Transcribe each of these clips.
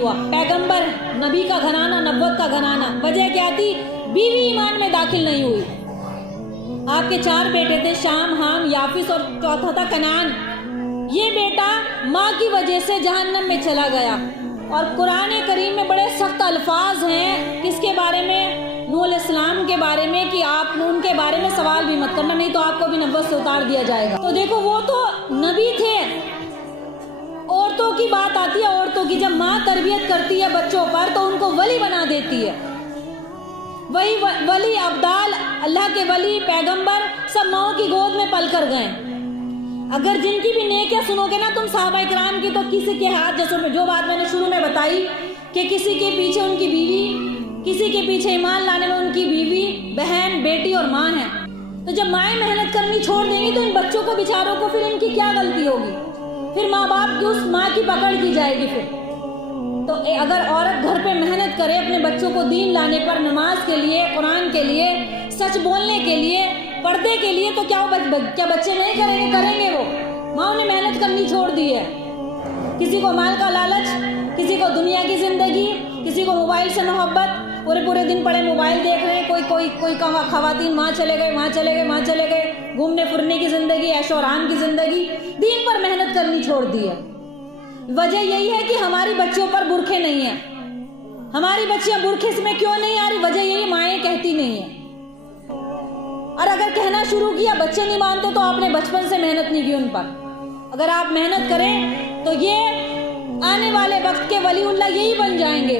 ہوا. پیغمبر نبی کا گھرانہ, نبوت کا گھرانہ, وجہ کیا تھی؟ بیوی ایمان میں داخل نہیں ہوئی. آپ کے 4 بیٹے تھے, شام, حام, یافس اور چوتھا تھا کنعان. یہ بیٹا ماں کی وجہ سے جہنم میں چلا گیا. اور قرآن کریم میں بڑے سخت الفاظ ہیں کس کے بارے میں؟ نوح علیہ السلام کے بارے میں, کہ آپ ان کے بارے میں سوال بھی مت کرنا, نہیں تو آپ کو بھی نبوت سے اتار دیا جائے گا. تو دیکھو وہ تو نبی تھے. عورتوں کی بات آتی ہے, عورتوں کی. جب ماں تربیت کرتی ہے بچوں پر تو ان کو ولی بنا دیتی ہے. وہی ولی ابدال, اللہ کے ولی, پیغمبر سب ماؤں کی گود میں پل کر گئے. اگر جن کی بھی نیکیاں سنو گے نا تم صحابہ کرام کی, تو کسی کے ہاتھ جیسے جو بات میں نے شروع میں بتائی کہ کسی کے پیچھے ان کی بیوی, کسی کے پیچھے ایمان لانے میں ان کی بیوی, بہن, بیٹی اور ماں ہے. تو جب مائیں محنت کرنی چھوڑ دیں گی تو ان بچوں کو بیچاروں کو پھر ان کی کیا غلطی ہوگی؟ پھر ماں باپ کی, اس ماں کی پکڑ کی جائے گی. پھر تو اگر عورت گھر پہ محنت کرے اپنے بچوں کو دین لانے پر, نماز کے لیے, قرآن کے لیے, سچ بولنے کے لیے, پردے کے لیے, تو کیا بچے نہیں کریں گے؟ کریں گے. وہ ماں نے محنت کرنی چھوڑ دی ہے. کسی کو مال کا لالچ, کسی کو دنیا کی زندگی, کسی کو موبائل سے محبت, پورے دن پڑے موبائل دیکھ رہے ہیں. کوئی خواتین وہاں چلے گئے, گھومنے پھرنے کی زندگی, عیش و آرام کی زندگی, دین پر محنت کرنی چھوڑ دی ہے. وجہ یہی ہے کہ ہماری بچیوں پر برقعے نہیں ہیں. ہماری بچیاں برقعے میں کیوں نہیں آ رہی؟ وجہ یہی, مائیں کہتی نہیں ہیں. اور اگر کہنا شروع کیا, بچے نہیں مانتے, تو آپ نے بچپن سے محنت نہیں کی ان پر. اگر آپ محنت کریں تو یہ آنے والے وقت کے ولی اللہ یہی بن جائیں گے.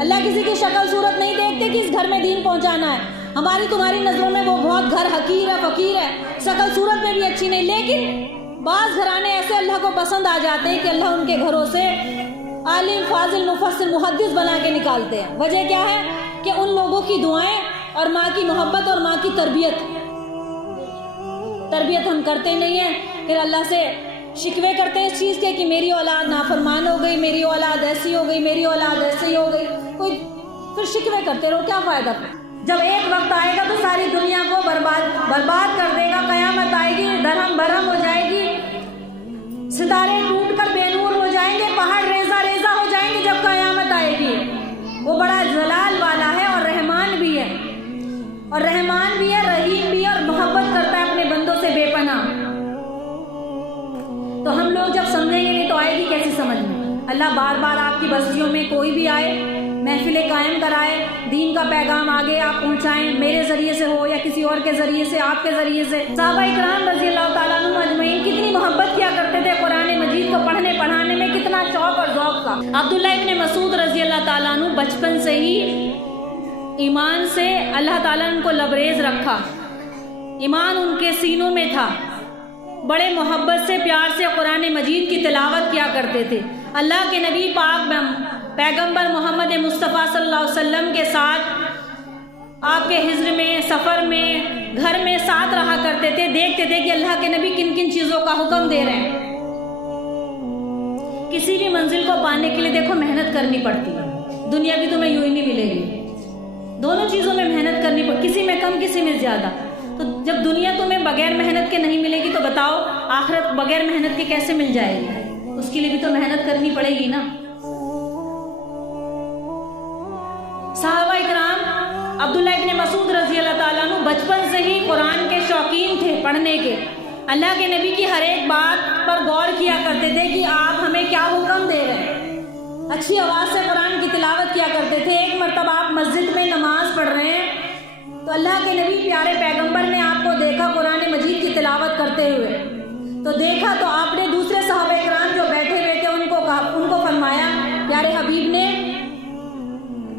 اللہ کسی کی شکل صورت نہیں دیکھتے کہ اس گھر میں دین پہنچانا ہے. ہماری تمہاری نظروں میں وہ بہت گھر حقیر ہے, فقیر ہے, شکل صورت میں بھی اچھی نہیں, لیکن بعض گھرانے ایسے اللہ کو پسند آ جاتے ہیں کہ اللہ ان کے گھروں سے عالم, فاضل, مفسر, محدث بنا کے نکالتے ہیں. وجہ کیا ہے؟ کہ ان لوگوں کی دعائیں اور ماں کی محبت اور ماں کی تربیت ہم کرتے نہیں ہیں. پھر اللہ سے شکوے کرتے ہیں اس چیز کے کہ میری اولاد نافرمان ہو گئی, میری اولاد ایسی ہو گئی, میری اولاد ایسی ہو گئی. پھر شکوے کرتے رہو, کیا فائدہ؟ جب ایک وقت آئے گا تو ساری دنیا کو برباد کر دے گا. قیامت آئے گی, درہم برہم ہو جائے گی, ستارے ٹوٹ کر بے نور ہو جائیں گے, پہاڑ ریزہ ریزہ ہو جائیں گے. جب قیامت آئے گی, وہ بڑا جلال والا ہے اور رحمان بھی ہے, رحیم بھی ہے, اور محبت کرتا ہے اپنے بندوں سے بے پناہ. تو ہم لوگ جب سمجھیں گے نہیں تو آئے گی کیسے سمجھ میں؟ اللہ بار بار آپ کی بستیوں میں کوئی بھی آئے, محفلیں قائم کرائے, دین کا پیغام آگے آپ پہنچائیں, میرے ذریعے سے ہو یا کسی اور کے ذریعے سے, آپ کے ذریعے سے. صحابہ کرام رضی اللہ تعالیٰ عنہ اجمعین کتنی محبت کیا کرتے تھے قرآن مجید کو پڑھنے پڑھانے میں, کتنا شوق اور ذوق تھا. عبداللہ ابن مسعود رضی اللہ تعالیٰ عنہ بچپن سے ہی ایمان سے اللہ تعالیٰ نے ان کو لبریز رکھا. ایمان ان کے سینوں میں تھا. بڑے محبت سے, پیار سے قرآن مجید کی تلاوت کیا کرتے تھے. اللہ کے نبی پاک پیغمبر محمد مصطفیٰ صلی اللہ علیہ وسلم کے ساتھ آپ کے ہجر میں, سفر میں, گھر میں ساتھ رہا کرتے تھے. دیکھتے تھے کہ اللہ کے نبی کن کن چیزوں کا حکم دے رہے ہیں. کسی بھی منزل کو پانے کے لیے دیکھو محنت کرنی پڑتی ہے. دنیا بھی تمہیں یوں ہی نہیں ملے گی, دونوں چیزوں میں محنت کرنی پڑتی, کسی میں کم کسی میں زیادہ. تو جب دنیا تمہیں بغیر محنت کے نہیں ملے گی تو بتاؤ آخرت بغیر محنت کے کیسے مل جائے گی؟ اس کے لیے بھی تو محنت کرنی پڑے گی نا. صحابہ کرام عبداللہ ابن مسعود رضی اللہ تعالیٰ عنہ بچپن سے ہی قرآن کے شوقین تھے, پڑھنے کے. اللہ کے نبی کی ہر ایک بات پر غور کیا کرتے تھے کہ آپ ہمیں کیا حکم دے رہے ہیں. اچھی آواز سے قرآن کی تلاوت کیا کرتے تھے. ایک مرتبہ آپ مسجد میں نماز پڑھ رہے ہیں تو اللہ کے نبی پیارے پیغمبر نے آپ کو دیکھا قرآن مجید کی تلاوت کرتے ہوئے. تو دیکھا تو آپ نے دوسرے صحابہ کرام جو بیٹھے ہوئے تھے ان کو فرمایا پیارے حبیب نے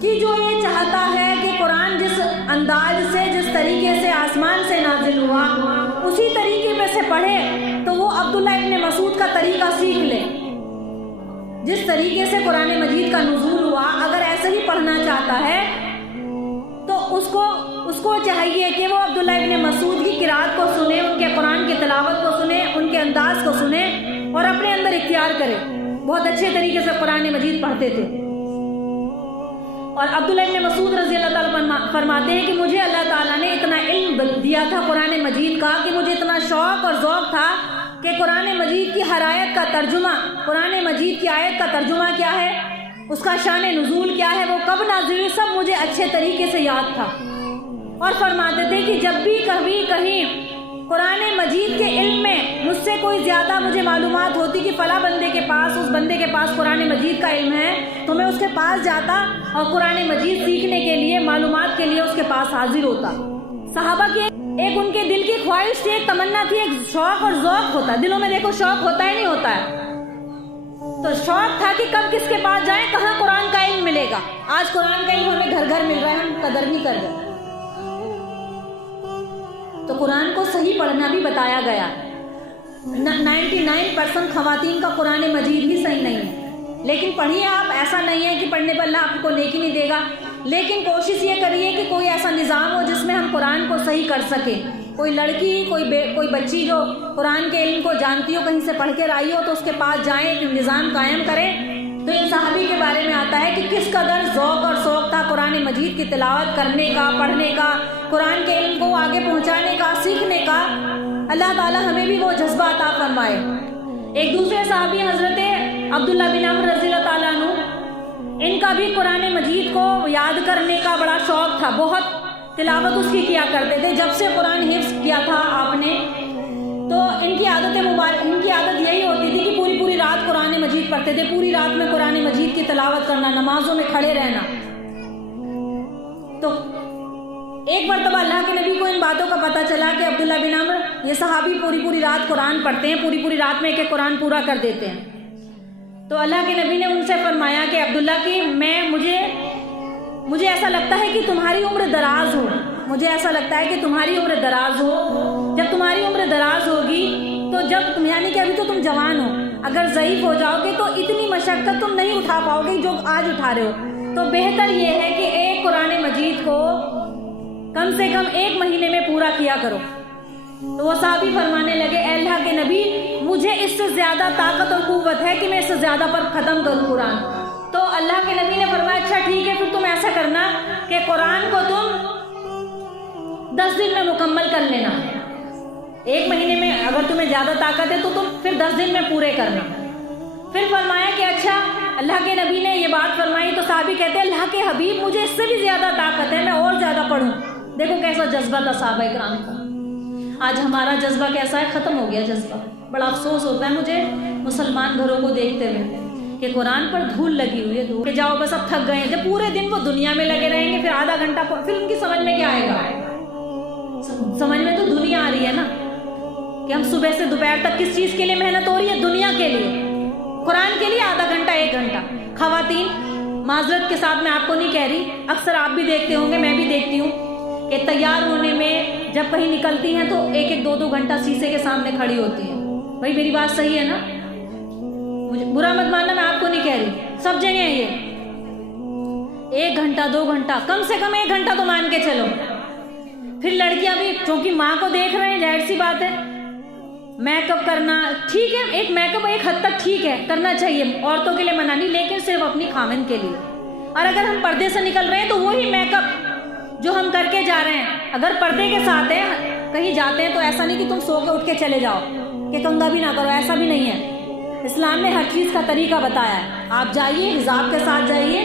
کہ جو یہ چاہتا ہے کہ قرآن جس انداز سے, جس طریقے سے آسمان سے نازل ہوا اسی طریقے میں سے پڑھے تو وہ عبداللہ ابن مسعود کا طریقہ سیکھ لے. جس طریقے سے قرآن مجید کا نزول ہوا اگر ایسے ہی پڑھنا چاہتا ہے تو اس کو چاہیے کہ وہ عبداللہ ابن مسعود کی قرات کو سنے, ان کے قرآن کی تلاوت کو سنے, ان کے انداز کو سنے اور اپنے اندر اختیار کرے. بہت اچھے طریقے سے قرآن مجید پڑھتے تھے. اور عبداللہ ابن مسعود رضی اللہ تعالیٰ فرماتے ہیں کہ مجھے اللہ تعالیٰ نے اتنا علم دیا تھا قرآن مجید کا کہ مجھے اتنا شوق اور ذوق تھا کہ قرآن مجید کی ہر آیت کا ترجمہ, قرآن مجید کی آیت کا ترجمہ کیا ہے, اس کا شان نزول کیا ہے، وہ کب نازل ہوئی، سب مجھے اچھے طریقے سے یاد تھا۔ اور فرماتے تھے کہ جب بھی کبھی کہیں قرآن مجید کے علم میں مجھ سے کوئی زیادہ مجھے معلومات ہوتی کہ فلاں بندے کے پاس، اس بندے کے پاس قرآن مجید کا علم ہے، تو میں اس کے پاس جاتا اور قرآن مجید سیکھنے کے لیے، معلومات کے لیے اس کے پاس حاضر ہوتا۔ صحابہ کی ایک ان کے دل کی خواہش تھی، ایک تمنا تھی، ایک شوق اور ذوق ہوتا ہے دلوں میں، دیکھو شوق ہوتا ہے نہیں ہوتا ہے، تو شوق تھا کہ کب کس کے پاس جائیں، کہاں قرآن کا علم ملے گا۔ آج قرآن کا علم ہمیں گھر گھر مل رہا ہے، ہم قدر نہیں کر رہے۔ تو قرآن کو صحیح پڑھنا بھی بتایا گیا۔ 99% خواتین کا قرآن مجید ہی صحیح نہیں ہے، لیکن پڑھیے آپ، ایسا نہیں ہے کہ پڑھنے پر اللہ آپ کو نیکی نہیں دے گا، لیکن کوشش یہ کریے کہ کوئی ایسا نظام ہو جس میں ہم قرآن کو صحیح کر سکیں۔ کوئی لڑکی، کوئی بچی جو قرآن کے علم کو جانتی ہو، کہیں سے پڑھ کے آئی ہو، تو اس کے پاس جائیں، ایک نظام قائم کریں۔ تو ان صحابی کے بارے میں آتا ہے کہ کس قدر ذوق اور شوق تھا قرآن مجید کی تلاوت کرنے کا، پڑھنے کا، قرآن کے علم کو آگے پہنچانے کا، سیکھنے کا۔ اللہ تعالی ہمیں بھی وہ جذبہ عطا فرمائے۔ ایک دوسرے صحابی حضرت عبداللہ بن عمر رضی اللہ تعالیٰ عنہ، ان کا بھی قرآن مجید کو یاد کرنے کا بڑا شوق تھا، بہت تلاوت اس کی کیا کرتے تھے۔ جب سے قرآن حفظ کیا تھا آپ نے، تو ان کی عادت یہی ہوتی تھی کہ پوری رات قرآن مجید پڑھتے تھے، پوری رات میں قرآن مجید کی تلاوت کرنا، نمازوں میں کھڑے رہنا۔ تو ایک مرتبہ اللہ کے نبی کو ان باتوں کا پتہ چلا کہ عبداللہ بن عمر، یہ صحابی پوری رات قرآن پڑھتے ہیں، پوری رات میں ایک قرآن پورا کر دیتے ہیں۔ تو اللہ کے نبی نے ان سے فرمایا کہ عبداللہ کی مجھے ایسا لگتا ہے کہ تمہاری عمر دراز ہو، مجھے ایسا لگتا ہے کہ تمہاری عمر دراز ہو۔ جب تمہاری عمر دراز ہوگی تو یعنی کہ ابھی تو تم جوان ہو، اگر ضعیف ہو جاؤ گے تو اتنی مشقت تم نہیں اٹھا پاؤ گے جو آج اٹھا رہے ہو۔ تو بہتر یہ ہے کہ ایک قرآن مجید کو کم سے کم 1 مہینے میں پورا کیا کرو۔ تو وہ صحابی فرمانے لگے، اے اللہ کے نبی، مجھے اس سے زیادہ طاقت اور قوت ہے کہ میں اس سے زیادہ پر ختم کروں قرآن۔ تو اللہ کے نبی نے فرمایا، اچھا ٹھیک ہے، پھر تم ایسا کرنا کہ قرآن کو تم 10 دن میں مکمل کر لینا۔ 1 مہینے میں اگر تمہیں زیادہ طاقت ہے تو تم پھر 10 دن میں پورے کرنا۔ پھر فرمایا کہ اچھا، اللہ کے نبی نے یہ بات فرمائی تو صحابی کہتے ہیں، اللہ کے حبیب، مجھے اس سے بھی زیادہ طاقت ہے، میں اور زیادہ پڑھوں۔ دیکھو کیسا جذبہ تھا صحابہ کرام کا۔ آج ہمارا جذبہ کیسا ہے؟ ختم ہو گیا جذبہ۔ بڑا افسوس ہوتا ہے مجھے مسلمان گھروں کو دیکھتے ہوئے کہ قرآن پر دھول لگی ہوئی ہے، کہ جاؤ بس اب تھک گئے ہیں۔ جب پورے دن وہ دنیا میں لگے رہیں گے، پھر آدھا گھنٹہ، پھر ان کی سمجھ میں کیا آئے گا؟ سمجھ میں تو دنیا آ رہی ہے نا، کہ ہم صبح سے دوپہر تک کس چیز کے لیے محنت ہو رہی ہے؟ دنیا کے لیے۔ قرآن کے لیے آدھا گھنٹہ 1 گھنٹہ۔ خواتین، معذرت کے ساتھ میں آپ کو نہیں کہہ رہی، اکثر آپ بھی دیکھتے ہوں گے، میں بھی دیکھتی ہوں کہ تیار ہونے میں جب کہیں نکلتی ہیں تو 1-1 2-2 گھنٹہ شیشے کے سامنے کھڑی ہوتی ہیں۔ بھائی میری بات صحیح ہے نا؟ مجھے برا مت ماننا، میں آپ کو نہیں کہہ رہی، سب جگہ ہے یہ 1 گھنٹہ 2 گھنٹہ، کم سے کم 1 گھنٹہ تو مان کے چلو۔ پھر لڑکیاں بھی چونکہ ماں کو دیکھ رہے ہیں، ظاہر سی بات ہے، میک اپ کرنا ٹھیک ہے، ایک میک اپ ایک حد تک ٹھیک ہے، کرنا چاہیے، عورتوں کے لیے منع نہیں، لیکن صرف اپنی خامند کے لیے۔ اور اگر ہم پردے سے نکل رہے ہیں تو وہی میک اپ جو ہم کر کے جا رہے ہیں، اگر پردے کے ساتھ ہیں، کہیں جاتے ہیں تو ایسا نہیں کہ تم سو کے اٹھ کے چلے جاؤ کہ کنگھا بھی نہ کرو، ایسا بھی نہیں ہے۔ اسلام نے ہر چیز کا طریقہ بتایا ہے، آپ جائیے حجاب کے ساتھ جائیے،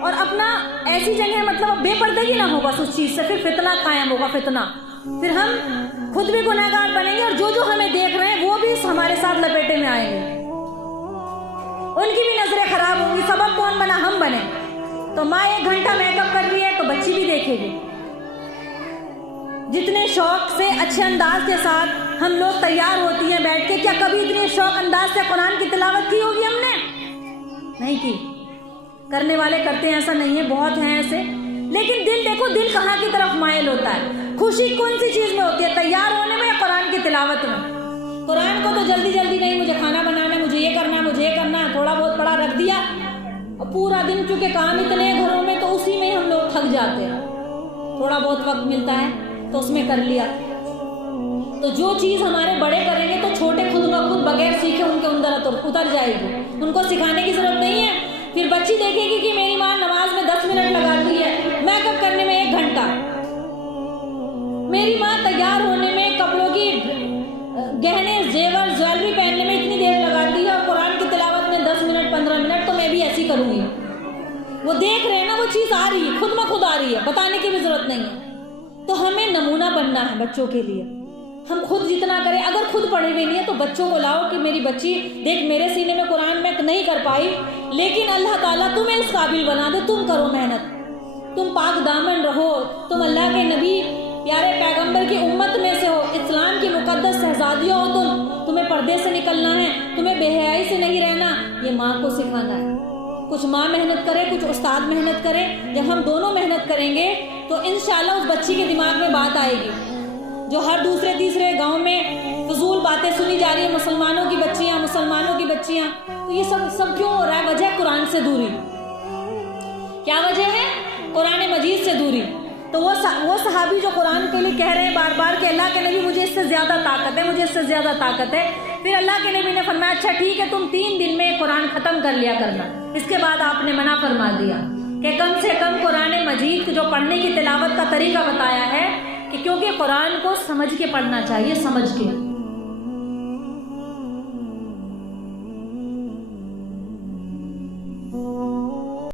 اور اپنا ایسی جگہ مطلب بے پردے ہی نہ ہو بس اس چیز سے، پھر فتنہ قائم ہوگا، فتنہ، پھر ہم خود بھی گنہگار بنیں گے اور جو ہمیں دیکھ رہے ہیں وہ بھی ہمارے ساتھ لپیٹے میں آئیں گے، ان کی بھی نظریں خراب ہوں گی، سبب کون بنا؟ ہم بنے۔ تو ماں 1 گھنٹہ میک اپ کر رہی ہے تو بچی بھی دیکھے گی۔ جتنے شوق سے اچھے انداز کے ساتھ ہم لوگ تیار ہوتی ہیں بیٹھ کے، کیا کبھی اتنے شوق انداز سے قرآن کی تلاوت کی ہوگی ہم نے؟ نہیں کی۔ کرنے والے کرتے ہیں، ایسا نہیں ہے، بہت ہیں ایسے، لیکن دل دیکھو، دل کہاں کی طرف مائل ہوتا ہے؟ خوشی کون سی چیز میں ہوتی ہے؟ تیار ہونے میں یا قرآن کی تلاوت میں؟ قرآن کو تو جلدی نہیں، مجھے کھانا بنانا ہے، مجھے یہ کرنا ہے، مجھے یہ کرنا ہے، تھوڑا بہت پڑھا رکھ دیا، اور پورا دن چونکہ کام اتنے ہیں گھروں میں تو اسی میں ہم لوگ تھک جاتے ہیں، تھوڑا بہت وقت ملتا ہے تو اس میں کر لیا۔ تو جو چیز ہمارے بڑے کریں گے تو چھوٹے خود بخود بغیر سیکھے ان کے اندر اتر جائے گی، ان کو سکھانے کی ضرورت نہیں ہے۔ پھر بچی دیکھے گی کہ میری ماں نماز میں 10 منٹ لگاتی ہے، میک اپ کرنے میں 1 گھنٹہ، میری ماں تیار ہونے میں، کپڑوں کی گہنے زیور جویلری پہننے میں اتنی دیر لگاتی ہے، اور قرآن کی تلاوت میں 10 منٹ 15 منٹ، تو میں بھی ایسی کروں گی۔ وہ دیکھ رہے ہیں نا، وہ چیز آ رہی ہے، خود بخود آ رہی ہے، بتانے کی بھی ضرورت نہیں ہے. تو ہمیں نمونہ بننا ہے بچوں کے لیے. ہم خود جتنا کریں، اگر خود پڑھے ہوئے نہیں ہے تو بچوں کو لاؤ کہ میری بچی دیکھ، میرے سینے میں قرآن میں نہیں کر پائی، لیکن اللہ تعالیٰ تمہیں اس قابل بنا دے، تم کرو محنت، تم پاک دامن رہو، تم اللہ کے نبی پیارے پیغمبر کی امت میں سے ہو، اسلام کی مقدس شہزادیوں ہو، تمہیں پردے سے نکلنا ہے، تمہیں بے حیائی سے نہیں رہنا. یہ ماں کو سکھانا ہے. کچھ ماں محنت کرے، کچھ استاد محنت کرے. جب ہم دونوں محنت کریں گے تو انشاءاللہ اس بچی کے دماغ میں بات آئے گی. جو ہر دوسرے تیسرے گاؤں میں فضول باتیں سنی جا رہی ہیں، مسلمانوں کی بچیاں، تو یہ سب کیوں ہو رہا ہے؟ وجہ قرآن سے دوری. کیا وجہ ہے؟ قرآن مجید سے دوری. تو وہ صحابی جو قرآن کے لیے کہہ رہے ہیں بار بار کہ اللہ کے نبی مجھے اس سے زیادہ طاقت ہے، پھر اللہ کے نبی نے فرمایا اچھا ٹھیک ہے، تم 3 دن میں قرآن ختم کر لیا کرنا. اس کے بعد آپ نے منع فرما دیا کہ کم سے کم قرآن مجید جو پڑھنے کی تلاوت کا طریقہ بتایا ہے کہ کیونکہ قرآن کو سمجھ کے پڑھنا چاہیے، سمجھ کے.